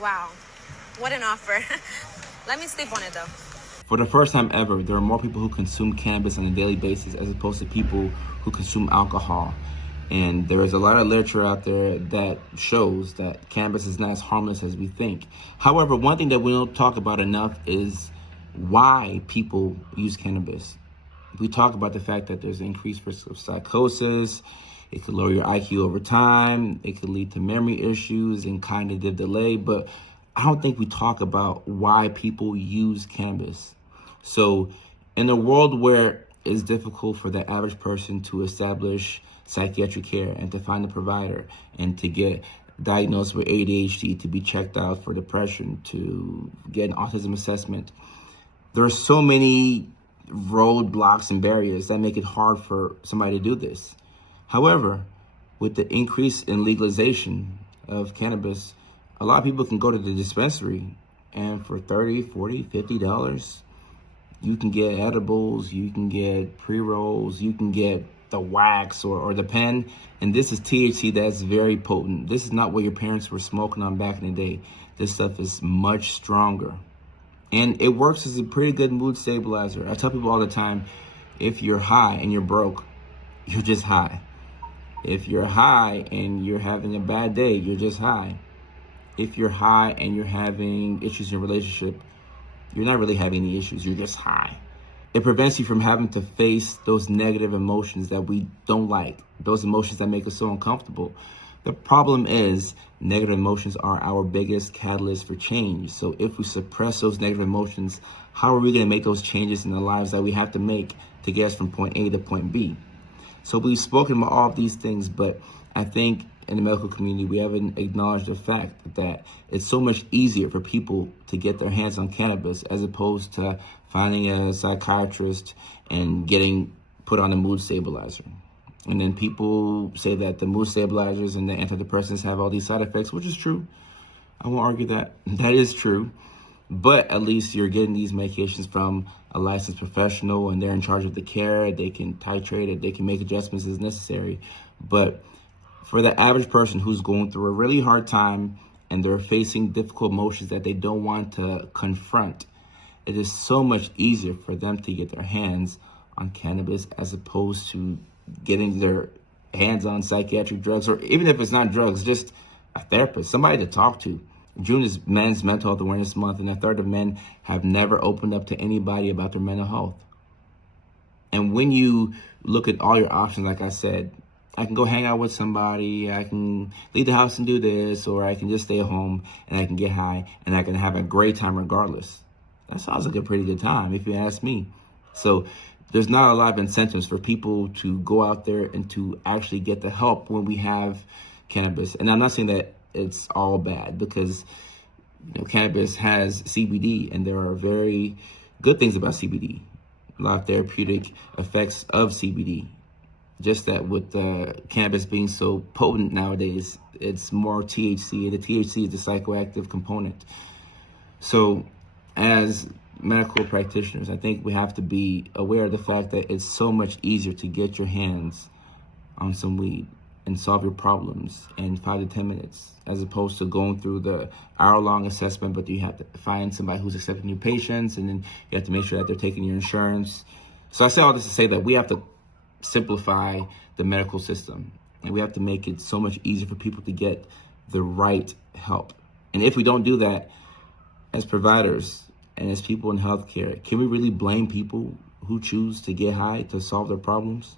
Wow, what an offer. Let me sleep on it though. For the first time ever, there are more people who consume cannabis on a daily basis as opposed to people who consume alcohol. And there is a lot of literature out there that shows that cannabis is not as harmless as we think. However, one thing that we don't talk about enough is why people use cannabis. We talk about the fact that there's an increased risk of psychosis. It could lower your IQ over time. It could lead to memory issues and cognitive delay. But I don't think we talk about why people use cannabis. So in a world where it's difficult for the average person to establish psychiatric care and to find a provider and to get diagnosed with ADHD, to be checked out for depression, to get an autism assessment, there are so many roadblocks and barriers that make it hard for somebody to do this. However, with the increase in legalization of cannabis, a lot of people can go to the dispensary and for $30, $40, $50, you can get edibles, you can get pre-rolls, you can get the wax or the pen. And this is THC that's very potent. This is not what your parents were smoking on back in the day. This stuff is much stronger. And it works as a pretty good mood stabilizer. I tell people all the time, if you're high and you're broke, you're just high. If you're high and you're having a bad day, you're just high. If you're high and you're having issues in a relationship, you're not really having any issues, you're just high. It prevents you from having to face those negative emotions that we don't like, those emotions that make us so uncomfortable. The problem is negative emotions are our biggest catalyst for change. So if we suppress those negative emotions, how are we going to make those changes in the lives that we have to make to get us from point A to point B? So we've spoken about all of these things, but I think in the medical community, we haven't acknowledged the fact that it's so much easier for people to get their hands on cannabis as opposed to finding a psychiatrist and getting put on a mood stabilizer. And then people say that the mood stabilizers and the antidepressants have all these side effects, which is true. I won't argue that. That is true. But at least you're getting these medications from a licensed professional and they're in charge of the care. They can titrate it. They can make adjustments as necessary. But for the average person who's going through a really hard time and they're facing difficult emotions that they don't want to confront, it is so much easier for them to get their hands on cannabis as opposed to getting their hands on psychiatric drugs, or even if it's not drugs, just a therapist, somebody to talk to. June is Men's Mental Health Awareness Month, and a third of men have never opened up to anybody about their mental health. And when you look at all your options, like I said, I can go hang out with somebody, I can leave the house and do this, or I can just stay at home and I can get high and I can have a great time regardless. That sounds like a pretty good time if you ask me. So there's not a lot of incentives for people to go out there and to actually get the help when we have cannabis. And I'm not saying that it's all bad, because cannabis has CBD and there are very good things about CBD. A lot of therapeutic effects of CBD. Just that with cannabis being so potent nowadays, it's more THC, and the THC is the psychoactive component. So as medical practitioners, I think we have to be aware of the fact that it's so much easier to get your hands on some weed and solve your problems in 5 to 10 minutes, as opposed to going through the hour-long assessment, but you have to find somebody who's accepting new patients, and then you have to make sure that they're taking your insurance. So I say all this to say that we have to simplify the medical system, and we have to make it so much easier for people to get the right help. And if we don't do that, as providers and as people in healthcare, can we really blame people who choose to get high to solve their problems?